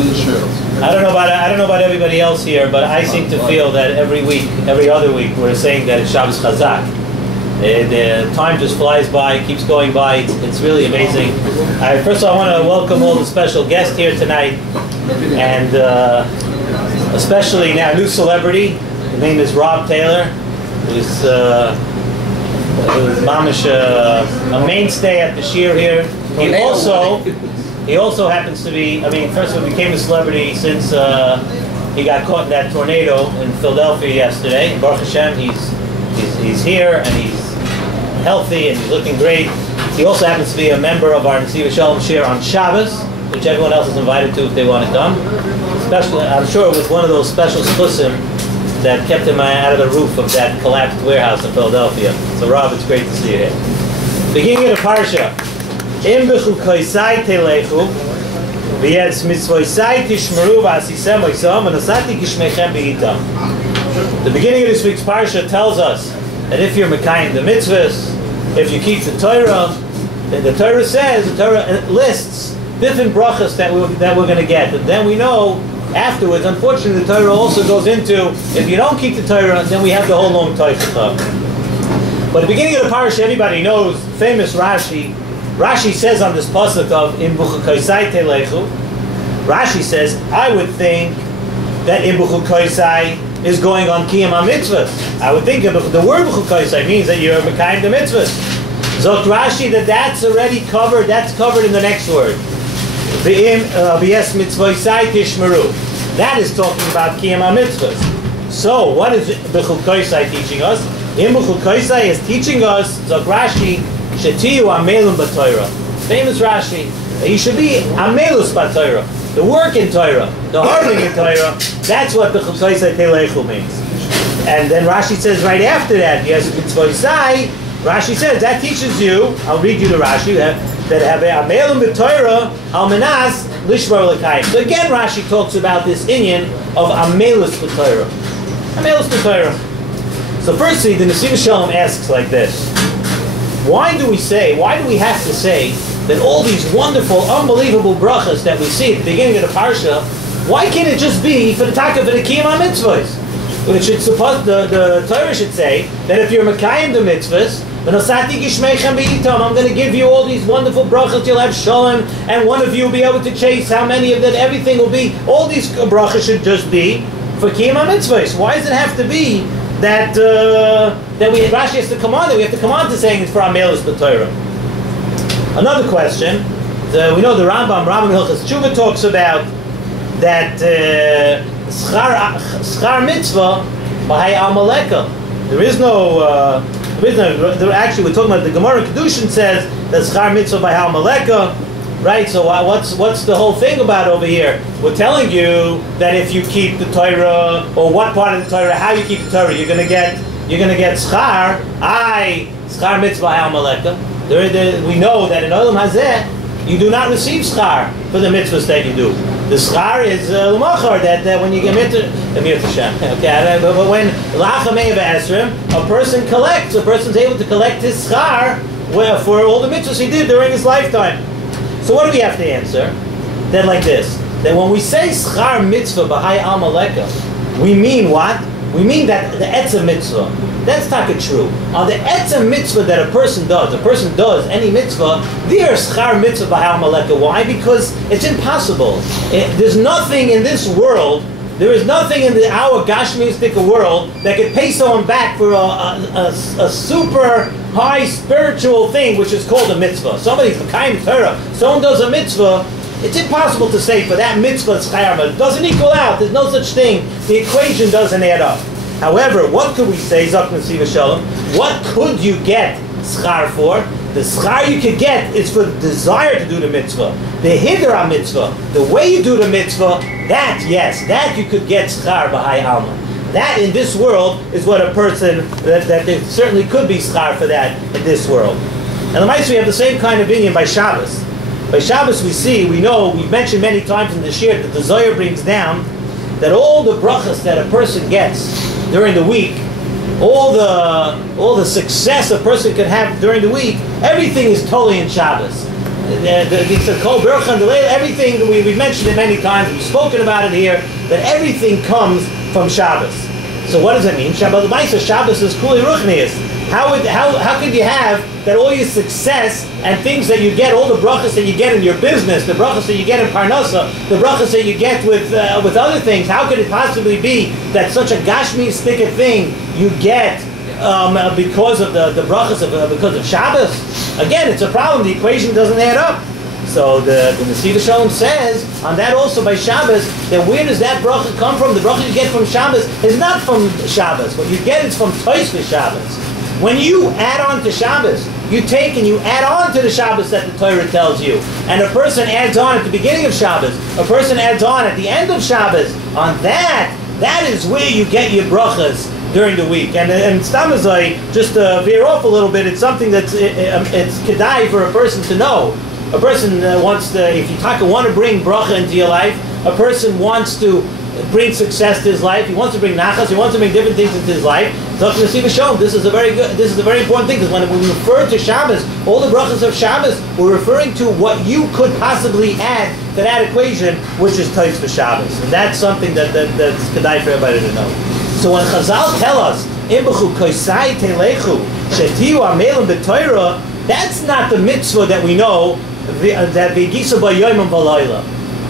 I don't know about everybody else here, but I seem to feel that every week, every other week, we're saying that it's Shabbos Chazak. The time just flies by, keeps going by. It's really amazing. First of all, I want to welcome all the special guests here tonight, and especially now a new celebrity. The name is Rob Taylor, who's mamish a mainstay at the shir here. He also happens to be, first of all, became a celebrity since he got caught in that tornado in Philadelphia yesterday. And Baruch Hashem, he's here and he's healthy and he's looking great. He also happens to be a member of our Nesiva Shalom shir on Shabbos, which everyone else is invited to if they want to come. Especially, I'm sure it was one of those special schusim that kept him out of the roof of that collapsed warehouse in Philadelphia. So Rob, it's great to see you here. Beginning of the parsha. Im Bechukosei telechu, v'yetz mitzvosei tishmeru v'asisem oisam, v'nosati gishmechem b'itam. The beginning of this week's parsha tells us that if you're mekayim the mitzvahs, if you keep the Torah, then the Torah says, the Torah lists different brachas that we're going to get. And then we know afterwards, unfortunately, the Torah also goes into, if you don't keep the Torah, then we have the whole long Torah. But at the beginning of the parsha, everybody knows, famous Rashi says on this pasuk of Im Bechukosei telechu, Rashi says, I would think that Im Bechukosei is going on Kiyam HaMitzvahs. I would think the word Bechukosei means that you're Mekayim the mitzvahs. Zot Rashi that's already covered, that's covered in the next word. V'yes mitzvosei tishmeru. That is talking about Kiyam HaMitzvahs. So, what is Bechukosei teaching us? Im Bechukosei is teaching us, Zot Rashi, Shetiyu amelum b'Torah. Famous Rashi. You should be amelus b'Torah. The work in Torah, the hardening in Torah. That's what the Bechukosei telechu means. And then Rashi says right after that, yes, mitzvosei. Rashi says that teaches you. I'll read you the Rashi that have amelum b'Torah al menas lishbar l'kayim. So again, Rashi talks about this inyan of amelus b'Torah. Amelus b'Torah. So firstly, the Nesiva Shalom asks like this. Why do we have to say that all these wonderful, unbelievable brachas that we see at the beginning of the parsha, why can't it just be for the taka for the kiyam mitzvahs? The Torah should say that if you're mekayim the mitzvahs, I'm going to give you all these wonderful brachas, you'll have shalom, and one of you will be able to chase how many of that, everything will be, all these brachas should just be for kiyam mitzvahs. Why does it have to be that Rashi has to come on, that we have to come on to saying it's for Amelus b'Torah? Another question, we know the Rambam Hilchos Tshuva talks about that schar mitzvah b'hai amaleka. Actually we're talking about the Gemara Kedushin says that schar mitzvah b'hai amaleka. Right, so what's the whole thing about over here? We're telling you that if you keep the Torah, or what part of the Torah, how you keep the Torah, you're gonna get schar. Schar mitzvah ha'amaleka. We know that in Olam Hazeh you do not receive schar for the mitzvahs that you do. The schar is l'machar that when you get okay, but when la'achamei v'esrim, a person's able to collect his schar for all the mitzvahs he did during his lifetime. So what do we have to answer? Then like this, that when we say schar mitzvah b'hai amaleka, we mean what? We mean that the etzah mitzvah, that's taka true. On the etzah mitzvah that a person does any mitzvah, there's schar mitzvah b'hai amaleka. Why? Because it's impossible. There's nothing in this world, there is nothing in our Gashmistic world that could pay someone back for a super high spiritual thing, which is called a mitzvah. Somebody's mekayim Torah, someone does a mitzvah, it's impossible to say for that mitzvah schar, it doesn't equal out, there's no such thing, the equation doesn't add up. However, what could we say, Zok Nesiva Shalom, what could you get schar for? The schar you could get is for the desire to do the mitzvah. The hidra mitzvah, the way you do the mitzvah, that you could get schar b'hai alma. That in this world is what a person, that there certainly could be schar for that in this world. And the mice we have the same kind of opinion by Shabbos. By Shabbos we know, we've mentioned many times in the shir that the Zohar brings down that all the brachas that a person gets during the week, all the success a person could have during the week, everything is totally in Shabbos. everything, we've mentioned it many times, we've spoken about it here, that everything comes from Shabbos. So what does that mean? Shabbos is kuli ruchnius. How could you have that all your success and things that you get, all the brachas that you get in your business, the brachas that you get in Parnasa, the brachas that you get with other things, how could it possibly be that such a gashmi sticker thing you get because of the brachas because of Shabbos? Again, it's a problem. The equation doesn't add up. So the Nesiva Shalom says on that also by Shabbos, that where does that bracha come from? The bracha you get from Shabbos is not from Shabbos. What you get is from Tois Shabbos. When you add on to Shabbos, you take and you add on to the Shabbos that the Torah tells you. And a person adds on at the beginning of Shabbos. A person adds on at the end of Shabbos. On that is where you get your brachas during the week. And Stamazai, just to veer off a little bit, it's something that's it's kedai for a person to know. A person wants to, if you want to bring bracha into your life, a person wants to bring success to his life, he wants to bring nachas, he wants to bring different things into his life. Talking to Nesiva Shalom, this is a very important thing, because when we refer to Shabbos, all the brachas of Shabbos, we're referring to what you could possibly add to that equation, which is Tois for Shabbos. And that's something that's kedai for everybody to know. So when Chazal tell us, Im Bechukosei telechu, shetiu amelim b'Torah, that's not the mitzvah that we know, that v'gisa b'yom v'layla.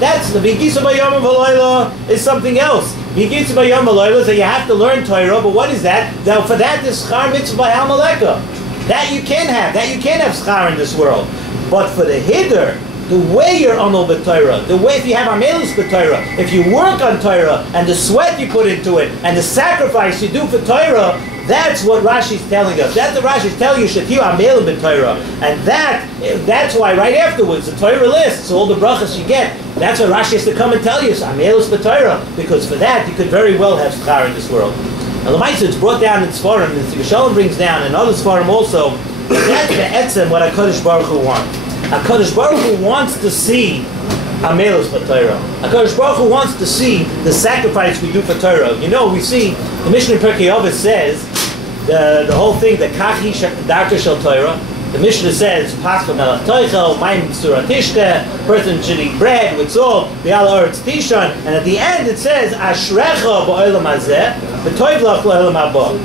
That's the v'gisa b'yom v'layla is something else. V'gisa b'yom v'layla is that you have to learn Torah, but what is that? Now for that, the schar mitzvah by Hamaleka. That you can have. That you can have schar in this world. But for the hider, the way you're amel b'Torah, the way if you have amelus b'Torah, if you work on Torah, and the sweat you put into it, and the sacrifice you do for Torah, that's what Rashi's telling us. That's what Rashi's telling you, shetiu amelus b'Torah. And that's why right afterwards, the Torah lists all the brachas you get. That's what Rashi has to come and tell you, amelus b'Torah, because for that, you could very well have schar in this world. Now, the Maisa, it's brought down in Sfarim, and Shalom brings down, and other Sfarim also, that's the etzem what HaKadosh Baruch Hu wants. HaKadosh Baruch Hu wants to see amelus b'Torah. HaKadosh Baruch Hu wants to see the sacrifice we do for Torah. You know, we see, the Mishnah in Pirkei Avos says, the whole thing, the kachi darka shel Torah, the Mishnah says, pascha melech toichel, mayim b'sura tishke, person should eat bread with salt, v'al ha'aretz tishon, and at the end it says, ashrecha ba'olam hazeh, v'toiv lach la'olam haba.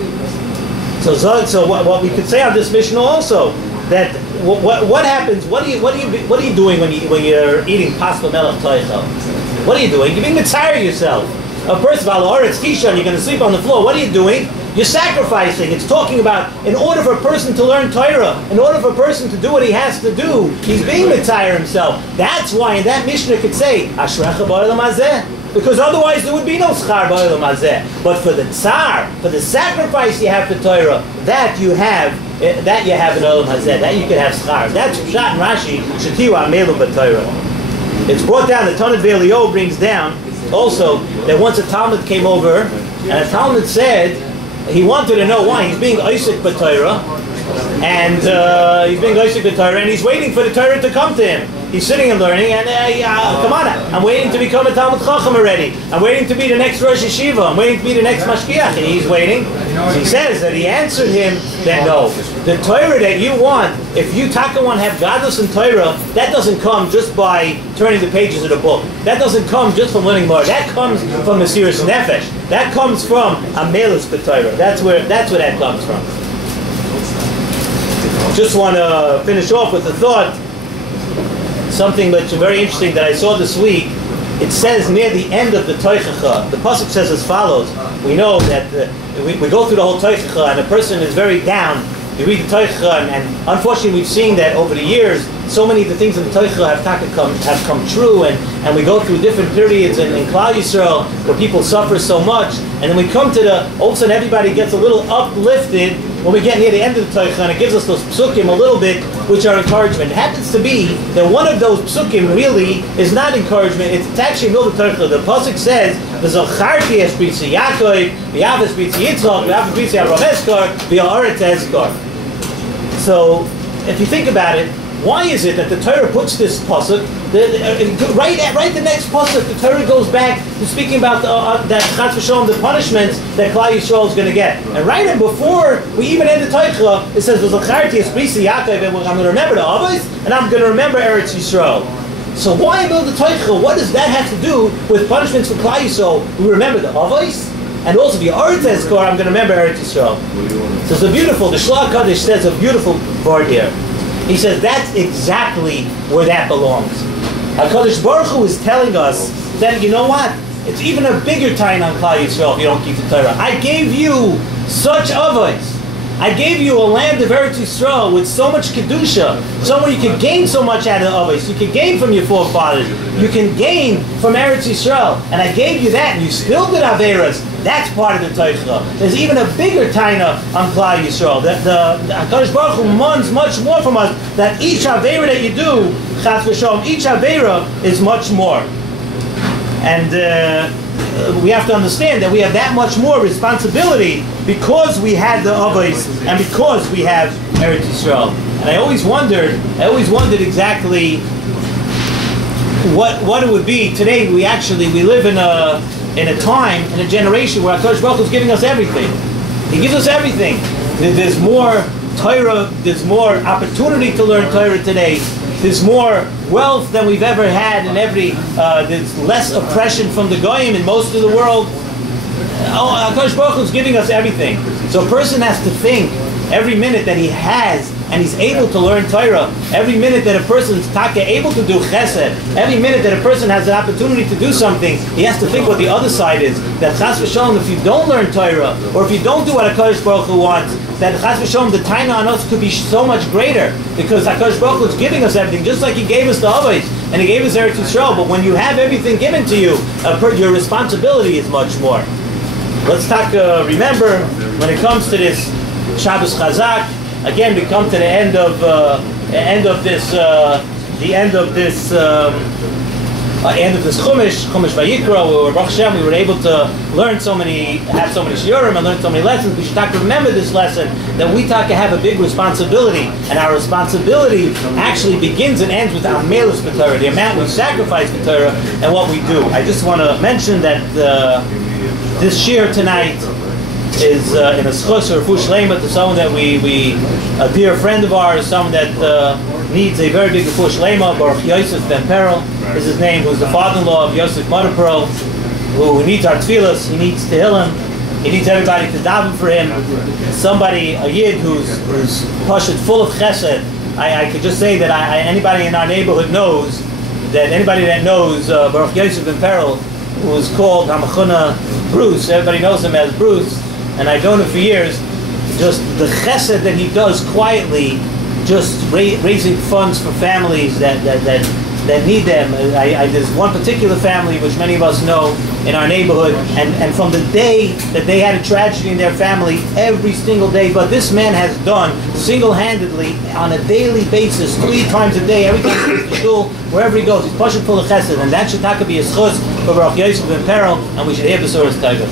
So what we could say on this Mishnah also, that what happens? What are you doing when you're eating pascha melech toichel? What are you doing? You're being mitzayir yourself. A person v'al ha'aretz tishon, you're going to sleep on the floor. What are you doing? You're sacrificing. It's talking about, in order for a person to learn Torah, in order for a person to do what he has to do, he's being mitzayir himself. That's why in that Mishnah could say, Ashrecha ba'olam hazeh, because otherwise there would be no schar ba'olam hazeh. But for the tzar, for the sacrifice you have for Torah, that you have in olam hazeh, that you can have schar. That's Pshat and Rashi, shetiu amelum b'Torah. It's brought down, the Tanit Ve'Eliyahu brings down, also, that once a Talmud came over, and a Talmud said, he wanted to know why. He's being Isaac b'Torah, and he's waiting for the Torah to come to him. He's sitting and learning, and come on, I'm waiting to become a Talmud Chacham already. I'm waiting to be the next Rosh Yeshiva. I'm waiting to be the next Mashkiach, and he's waiting. So he says that he answered him that no, the Torah that you want, if you taka want to have Gadlus and Torah, that doesn't come just by turning the pages of the book. That doesn't come just from learning more. That comes from Mesiras Nefesh. That comes from amelus b'Torah. That's where that comes from. Just want to finish off with a thought. Something that's very interesting that I saw this week. It says near the end of the Toichacha, the pasuk says as follows. We know that we go through the whole Toichacha, and a person is very down. You read the Toichacha, and unfortunately we've seen that over the years, so many of the things in the Toichacha have come true, and we go through different periods in Klal Yisrael where people suffer so much, and then we come to all of a sudden everybody gets a little uplifted when we get near the end of the Toichacha, and it gives us those psukim a little bit, which are encouragement. It happens to be that one of those psukim really is not encouragement, it's actually Mil B'Toichacha. The pasuk says, V'zacharti es b'tzi Yaakov, v'yav es b'tzi Yitzchak, v'yav es b'tzi Avraham Eskar, v'ya'aretz Eskar. So, if you think about it, why is it that the Torah puts this pasuk Right the next pasuk, the Torah goes back to speaking about that Chas v'Shalom, the punishments that Klal Yisrael is going to get. And right before we even end the Teichah, it says, "V'zacharti es brisi Yaakov," and I'm going to remember the Avos, and I'm going to remember Eretz Yisrael. So why build the Teichah? What does that have to do with punishments for Klal Yisrael? We remember the Avos, and also the Aretz Eskor, I'm going to remember Eretz Yisrael. So it's a beautiful, the Shlach Kaddish says a beautiful word here. He says that's exactly where that belongs. HaKadosh Baruch Hu is telling us that, you know what? It's even a bigger time on Klal Yisrael if you don't keep the Torah. I gave you such avos. I gave you a land of Eretz Yisrael with so much kedusha, somewhere you can gain so much out of the avos. You can gain from your forefathers. You can gain from Eretz Yisrael. And I gave you that, and you still did averas. That's part of the Teichah. There's even a bigger taina on Klal Yisrael. That the HaKadosh Baruch Hu wants much more from us. That each avera that you do, Chas v'Shalom, each avera is much more. And we have to understand that we have that much more responsibility because we had the avos and because we have Eretz Yisrael. And I always wondered exactly what it would be today. We live in a time, in a generation where HaKadosh Baruch Hu is giving us everything. He gives us everything. There's more Torah, there's more opportunity to learn Torah today. There's more wealth than we've ever had in there's less oppression from the Goyim in most of the world. HaKadosh Baruch Hu is giving us everything. So a person has to think every minute that he has and he's able to learn Torah, every minute that a person's able to do chesed, every minute that a person has an opportunity to do something, he has to think what the other side is. That Chas v'Shalom, if you don't learn Torah, or if you don't do what HaKadosh Baruch Hu wants, that Chas v'Shalom, the taina on us could be so much greater, because HaKadosh Baruch Hu is giving us everything, just like He gave us the avos, and He gave us Eretz Yisrael. But when you have everything given to you, your responsibility is much more. Let's talk, remember, when it comes to this Shabbos Chazak, again, we come to the end of this Chumash Vayikra, where Baruch Hashem, we were able to have so many shiurim and learn so many lessons. We should remember this lesson, that we have a big responsibility, and our responsibility actually begins and ends with our meilus b'Torah, the amount we sacrifice for Torah and what we do. I just want to mention that this shiur tonight is in a schus or refuah shleima to someone that we a dear friend of ours, someone that needs a very big refuah shleima. Baruch Yosef Ben Perel is his name, who's the father-in-law of Yosef Mother Perel, who needs our tefillas, he needs tehillim, he needs everybody to daven for him. Somebody, a yid who's pashat, full of chesed. I could just say that anybody in our neighborhood knows that Baruch Yosef Ben Perel, who is called Hamachuna Bruce. Everybody knows him as Bruce. And I've known him for years. Just the chesed that he does quietly, just raising funds for families that need them. There's one particular family which many of us know in our neighborhood, and from the day that they had a tragedy in their family, every single day, but this man has done single-handedly on a daily basis, 3 times a day, every time he goes to shul, wherever he goes, he's pushing full of chesed, and that should be a schus for Baruch Yosef Ben Perel, and we should hear the Surah's Tigers.